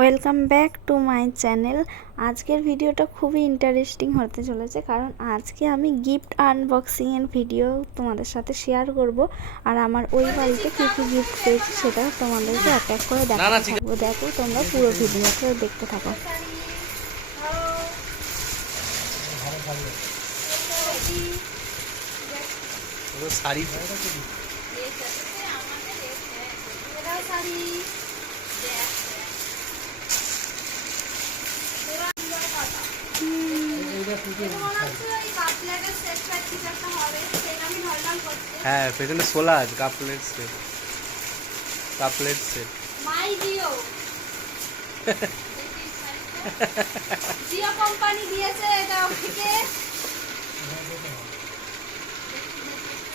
Welcome back to my channel. আজকের ভিডিওটা খুবই ইন্টারেস্টিং হতে চলেছে, কারণ আজকে আমি গিফট আনবক্সিংয়ের ভিডিও তোমাদের সাথে শেয়ার করব। আর আমার ওই বাড়িতে কী কী গিফট পেয়েছি সেটা তোমাদেরকে এক এক করে দেখাতে থাকবো। দেখো তোমরা পুরো ভিডিওটা দেখতে থাকো। শাড়ি হ্যাঁ, পেছনে শোলা আছে। কাপলেট সেট জিও কোম্পানি দিয়েছে এটা আমাকে।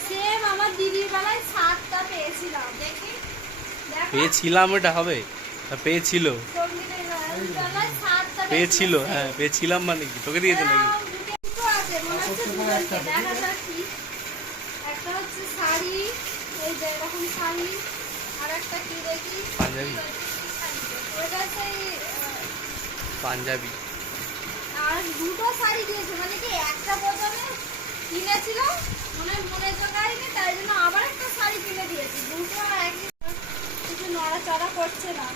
সেম আমার দিদির বেলায় 7টা পেয়েছিলাম। দেখি পেয়েছিলাম, এটা হবে পেয়েছিল সঙ্গীতের বেলায় 7টা পেয়েছিল। হ্যাঁ, পেয়েছিলাম মানে কি তোকে দিয়েছে নাকি? দুটো আছে মনে হচ্ছে দুটোকে দেখা যাক কি। একটা হচ্ছে শাড়ি, এই যে এরকম শাড়ি, আর একটা কি দেখি পাঞ্জাবি। ওটা সেই পাঞ্জাবি আর দুটো শাড়ি দিয়েছে, মানে কি একটা প্রথমে কিনেছিল মনে জোগাড়িনি, তাই জন্য আবার একটা শাড়ি কিনে দিয়েছি। দুটো একই, কিছু নড়াচড়া করছে না।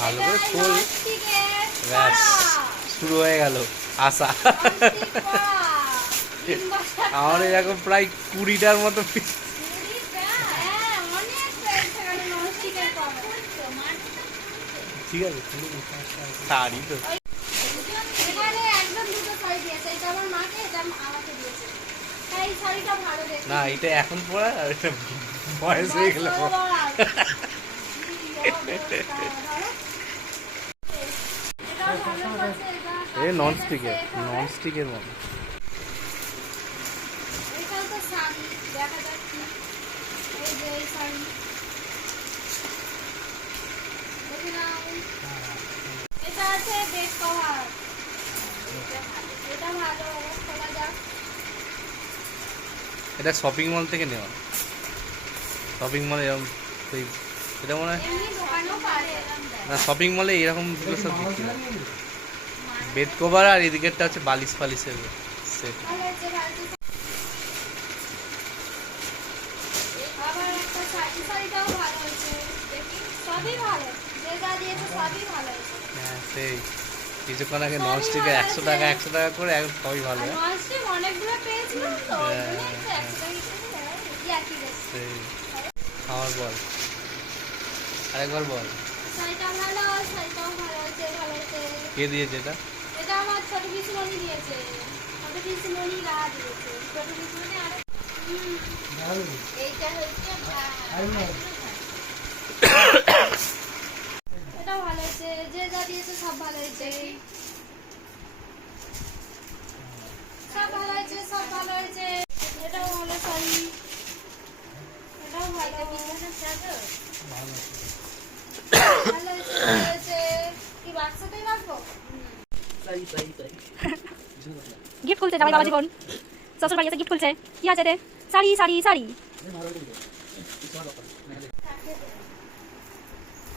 ভালো করে খোল। ব্যাস, শুরু হয়ে গেল আসা। আমার এরকম প্রায় 20টার মতো ঠিক আছে। শাড়ি তো না, এটা এখন পরা আর এটা বয়স হয়ে গেল। এ ননস্টিকের মতো। এটা আছে বেড কভার, এটা ভালো, খোলা যাক। এটা শপিং মল থেকে নেওয়া। শপিং মলে এরকম এটা মনে হয় এমনি দোকানেও পারে না, শপিং মলে এরকম সব বিক্রি হয়। বেড কভার আর এদিকেরটা হচ্ছে বালিশ ফালিশের সেট। ভালো হচ্ছে, ভালো হচ্ছে। আবার একটা শাড়িটাও ভালো হয়েছে, দেখি সবই ভালো, যে যা দিয়েছে সবই ভালো হয়েছে। হ্যাঁ, সেই কিছুক্ষণ আগে ননস্টিকে 100 টাকা করে এখন সবই ভালো। ননস্টিক অনেকগুলো পেয়েছিলাম তো, ওই জন্য একটু 100 টাকা কি আর কি গেছে। সেই আমার বল, আরেকবার বল। শাড়িটাও ভালো, শাড়িটাও ভালো হয়েছে, ভালো হয়েছে। কে দিয়েছে এটা? এটা আমার ছোট পিসমণি দিয়েছে, ছোট পিসমণি রা দিয়েছে, ছোট পিসমণি। আর এইটা হচ্ছে এটাও ভালো হয়েছে, যে যা দিয়েছে সব ভালো হয়েছে, সব ভালো হয়েছে, সব ভালো হয়েছে। এটাও হলো শাড়ি, এটাও ভালো, ভালো হয়েছে। কি বাক্সতেই রাখবো? গিফট খুলছে জামাই বাবা জীবন, শ্বশুর বাড়ি এসে গিফট খুলছে। কি আছে রে? শাড়ি শাড়ি শাড়ি।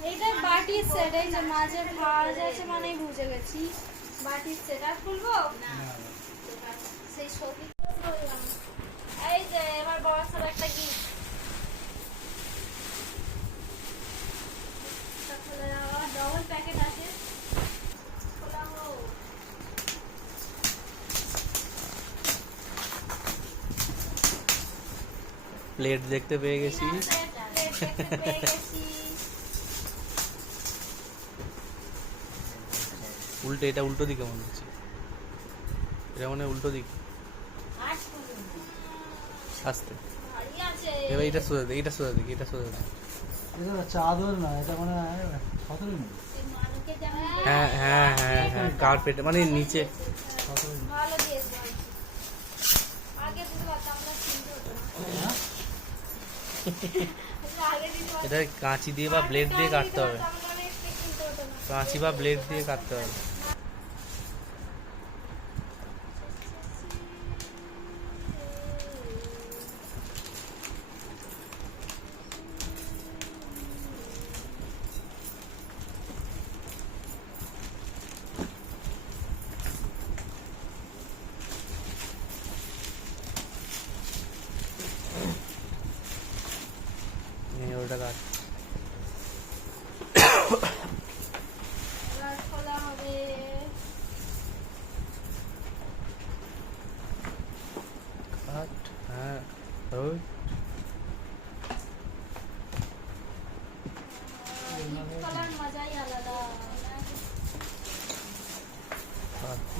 এইটা বাটির সেট, এই যে মাঝে ভাঁজ আছে, মানে বুঝে গেছি বাটির সেট। আর খুলবো না, সেই ছবি। এই যে এবার বক্সের একটা গিফট, ডবল প্যাকেট আছে, খোলা হোক। প্লেট দেখতে পেয়ে গেছি। উল্টো, এটা উল্টো দিকে মনে হচ্ছে। এটা মানে উল্টো দিকে। আস্তে এবার এটা সোজা দিকে, এটা সোজা দিকে, এটা সোজা দিকে। এটা চাদর না, এটা মানে খতরই না। হ্যাঁ হ্যাঁ হ্যাঁ হ্যাঁ, কার্পেট মানে নিচে। ভালো দিয়েছে, আগে দিতে পারতাম না, চিনতে হতো না। আগে দিতে পারতাম, এটা কাঁচি দিয়ে বা ব্লেড দিয়ে কাটতে হবে। মানে চিনতে হতো না। কাঁচি বা ব্লেড দিয়ে কাটতে হবে।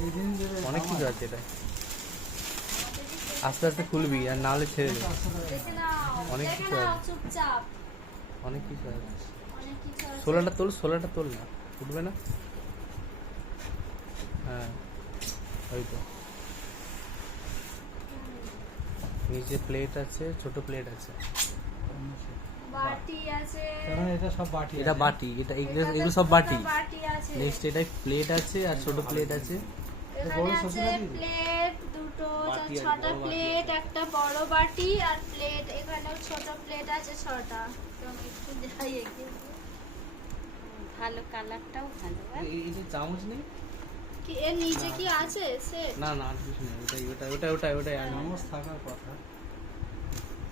এই দিন দেবে অনেক কিছু আছে এটা, আস্তে আস্তে খুলবি আর না হলে ছেড়ে দেবে। দেখে নাও, অনেক দেখে কিছু নাও আছে। চুপচাপ। অনেক কিছু আছে। অনেক কিছু আছে। ষোলোটা তোল না, উঠবে না। হ্যাঁ ওই তো, নিচে প্লেট আছে, ছোট প্লেট আছে। বাটি আছে। কারণ এটা সব বাটি এটা আছে। বাটি, এটা এগুলো এখানে এগুলো সব দুটো বাটি। বাটি আছে। নেক্সট এটাই প্লেট আছে আর ছোট প্লেট আছে। এখানে বড় আছে শ্বশুর বাটি? প্লেট দুটো, বাটি আছে, ছটা বড় বাটি প্লেট, একটা বড় বাটি আর প্লেট। এখানেও ছোট প্লেট আছে 6টা। একটু যাই এগিয়ে। ভালো, কালারটাও ভালো। এটা চামচ নেই? কি এর নিচে কি আছে সেট? না না আর কিছু নেই, ওটাই আর চামচ থাকার কথা।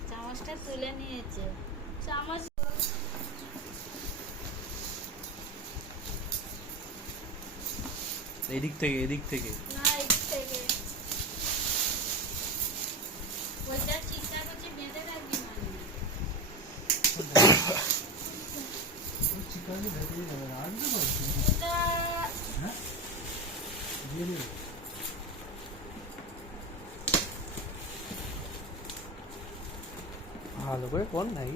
চামচটা তুলে নিয়েছে। চামচ এদিক থেকে না, এদিক থেকে। ওইটা ঠিকঠাক হচ্ছে বেঁধে রাখবি মানে। চিকেন ভেতরে যাবে না, আর কিছু করবে? এটা দিয়ে দিও। ভালো করে কর নাই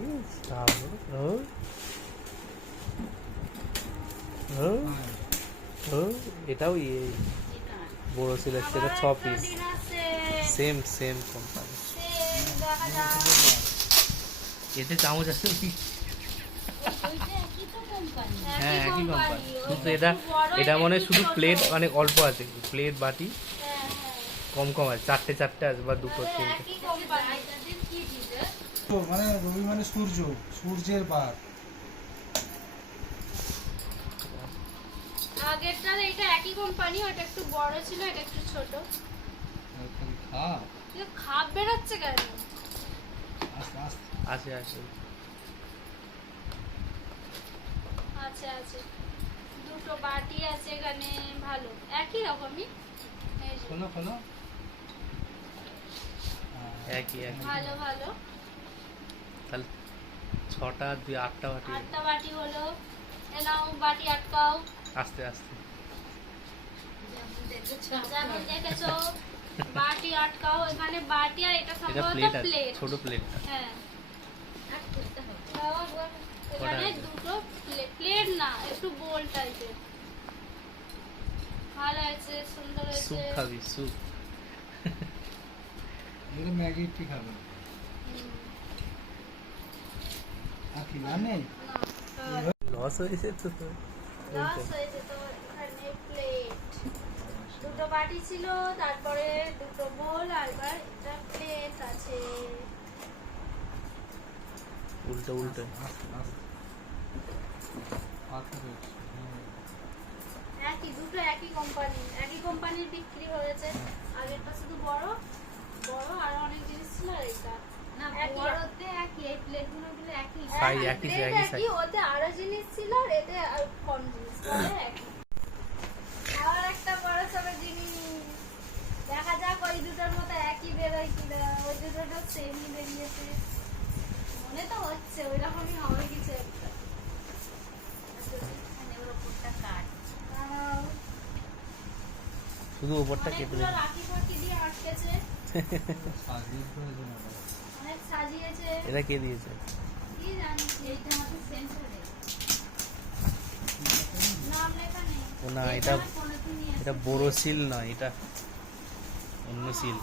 এটাও বড় সিলেক্ট, সেটা 6 পিস, সেম কোম্পানি। এতে চামচ আছে কি? হ্যাঁ একই কোম্পানি, কিন্তু এটা মনে হয় শুধু প্লেট অনেক অল্প আছে, প্লেট বাটি কম আছে, চারটে আছে বা দুটো তিনটে। তো মানে রবি মানে সূর্য, সূর্যের পাত। আগেরটার এটা একই কোম্পানি, ওটা একটু বড় ছিল, এটা একটু ছোট। খালি খাও, কিন্তু খাপ বেরোচ্ছে কেন? আস্তে আস্তে। আছে আছে দুটো বাটি আছে এখানে, ভালো একই রকমই। এই যে, খোলো। একই ভালো তাহলে 6টা 2 8টা বাটি। 8টা বাটি হলো। এনাও বাটি আটকাও। আস্তে যেমন দেখেছো বাটি আটকাও। এখানে বাটি আর এটা এটা সম্ভবত প্লেট আছে, প্লেট। ছোট প্লেটটা। হ্যাঁ, এখানে দুটো প্লেট না, একটু গোল টাইপের। ভালো আছে, সুন্দর স্যুপ হয়েছে। খাবি স্যুপ? এটা ম্যাগি ঠিক খাবে। আর কি আর নেই? লস হয়েছে তো লস হয়েছে তো। এখানে প্লেট দুটো বাটি ছিল, তারপরে দুটো বোল, আর এবার একটা প্লেট আছে। উল্টো আস্তে আস্তে। পাথর হয়েছে। দুটো একই কোম্পানির বিক্রি হয়েছে। আগেরটা শুধু বড় আর অনেক জিনিস ছিল, আর এটা না বড়তে একই, এই প্লেটগুলো গুলো একই। সাইজ একই, একই সাইজ। ওতে আরো জিনিস ছিল আর এতে আর কম জিনিস ছিল, একই। আর একটা বড় সড়ো জিনিস দেখা যাক ওই দুটোর মতো একই বেরোয় কিনা। ওই দুটো সেমই বেরিয়েছে, মনে তো হচ্ছে ওই রকমই হবে কিছু একটা। শুধু উপরটা কেটে অনেকগুলো দেবে। রাখি ফাঁকি দিয়ে আটকেছে, সাজিয়ে প্রয়োজন হবে। অনেক সাজিয়েছে। এটা কে দিয়েছে? কি জানি, এইটা আমাদের সেন্সরে নাম লেখা নেই। ও না, এটা বড় সিল নয়, এটা অন্য সিল।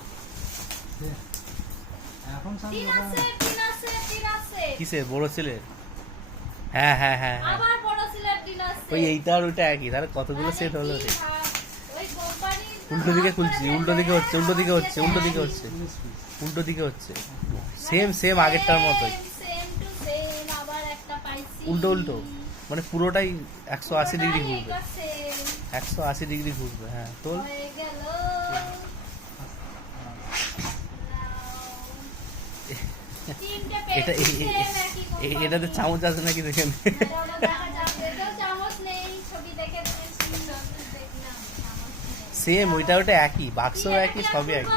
এখন সব তিন আছে। কিসের বড় সিলের? হ্যাঁ আবার বড় সিলের দিন আছে। ওই এইটা আর ওইটা একই, তাহলে কতগুলো সেট হলো রে? ওই কোম্পানির উল্টো দিকে খুলছি, উল্টো দিকে হচ্ছে সেম আগেরটার মতোই, সেম টু সেম। আবার একটা পাইছি উল্টো মানে পুরোটাই 180 ডিগ্রি ঘুরবে, এটা সেম 180 ডিগ্রি ঘুরবে। হ্যাঁ তোল। হয়ে গেল। তিনটে এটা পেয়েছি, same একই কোম্পানি। এটাতে চামচ আছে নাকি দেখেন? ওটা দেখা যাবে। এটাও চামচ নেই, ছবি দেখে দিয়েছি। দেখলাম চামচ নেই। সেম ওইটা একই, বাক্স একই, সবই একই।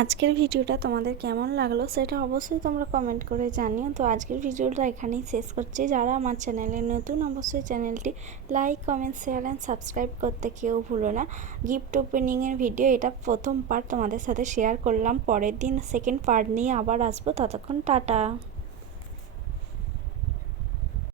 আজকের ভিডিওটা তোমাদের কেমন লাগলো সেটা অবশ্যই তোমরা কমেন্ট করে জানিও। তো আজকের ভিডিওটা এখানেই শেষ করছি। যারা আমার চ্যানেলে নতুন অবশ্যই চ্যানেলটি like, comment, share and subscribe করতে কেউ ভুলো না। গিফট ওপেনিংয়ের ভিডিও এটা প্রথম পার্ট তোমাদের সাথে শেয়ার করলাম। পরের দিন সেকেন্ড পার্ট নিয়ে আবার আসবো। ততক্ষণ টাটা।